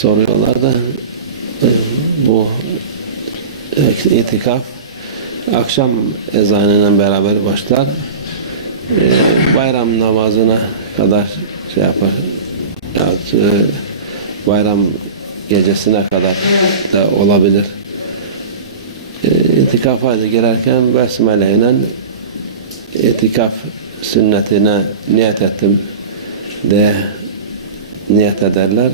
soruyorlar da e, bu e, itikaf akşam ezanıyla beraber başlar. E, bayram namazına kadar şey yapar. Bayram gecesine kadar da olabilir. İtikafa girerken besmele ile itikaf sünnetine niyet ettim diye niyet ederler.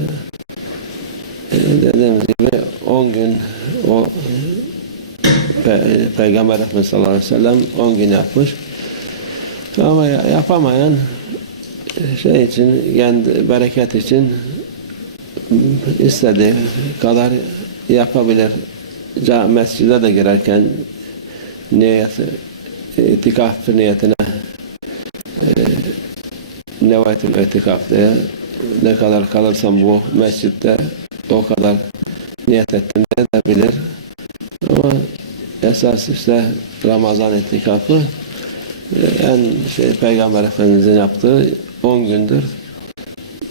Dediğimiz gibi 10 gün o Pe- Peygamber Efendimiz sallallahu aleyhi ve sellem 10 gün yapmış. Ama ya- yapamayan şey için, kendi bereket için istediği kadar yapabilir. Mescide de girerken niyet, itikaf niyetine e, nevatül itikaf diye ne kadar kalırsam bu mescitte o kadar niyet ettim edebilir. Ama esas işte Ramazan itikafı e, en şey Peygamber Efendimiz'in yaptığı 10 gündür.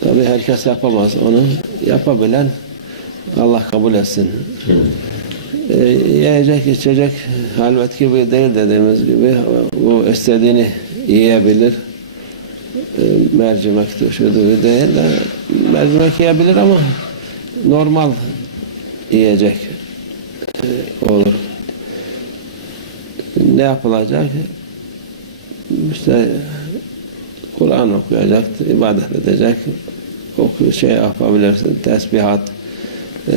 Tabi herkes yapamaz onu. Yapabilen Allah kabul etsin. E, yiyecek, içecek halvet gibi değil dediğimiz gibi bu istediğini yiyebilir. E, mercimek şudur değil de mercimek yiyebilir ama normal yiyecek e, olur. Ne yapılacak? İşte Kur'an okuyacak, ibadet edecek, oku, şey yapabilirsin, tesbihat, e,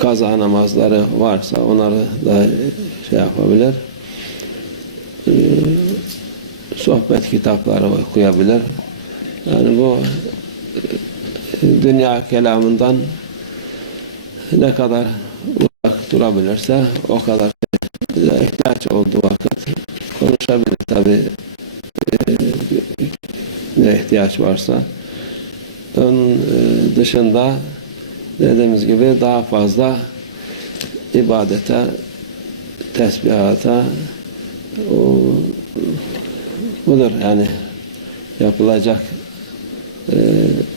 kaza namazları varsa onları da şey yapabilir. E, sohbet kitapları okuyabilir. Yani bu e, dünya kelamından ne kadar uzak durabilirse o kadar ihtiyaç olduğu vakit konuşabilir tabi ne ihtiyaç varsa. Onun e, dışında dediğimiz gibi daha fazla ibadete, tesbihata o, budur yani yapılacak e,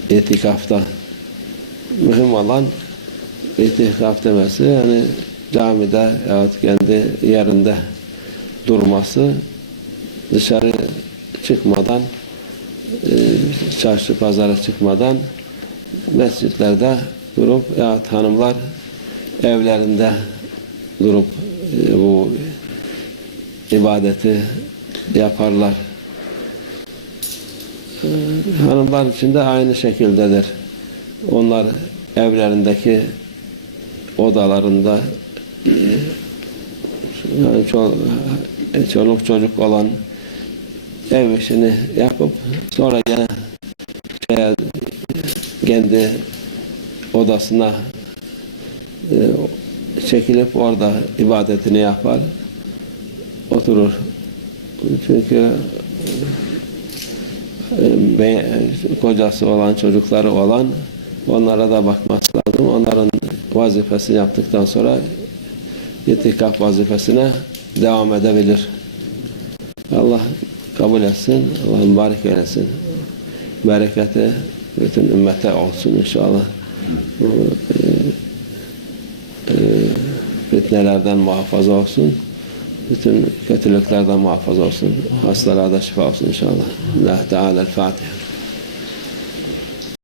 itikafta mühim olan itikaf demesi yani camide yahut kendi yerinde durması dışarı çıkmadan e, çarşı pazara çıkmadan mescitlerde durup ya hanımlar evlerinde durup e, bu ibadeti yaparlar. E, hanımlar için de aynı şekildedir. Onlar evlerindeki odalarında e, yani ço- çoluk çocuk olan ev işini yapıp sonra gene şeye, kendi odasına e, çekilip orada ibadetini yapar oturur. Çünkü e, kocası olan çocukları olan onlara da bakması lazım. Onların vazifesini yaptıktan sonra itikaf vazifesine devam edebilir Allah kabul etsin. Allah mübarek eylesin. Bereketi bütün ümmete olsun inşallah. Bu, e, e, fitnelerden muhafaza olsun. Bütün kötülüklerden muhafaza olsun. Hastalara da şifa olsun inşallah. Allah Teala Fatiha.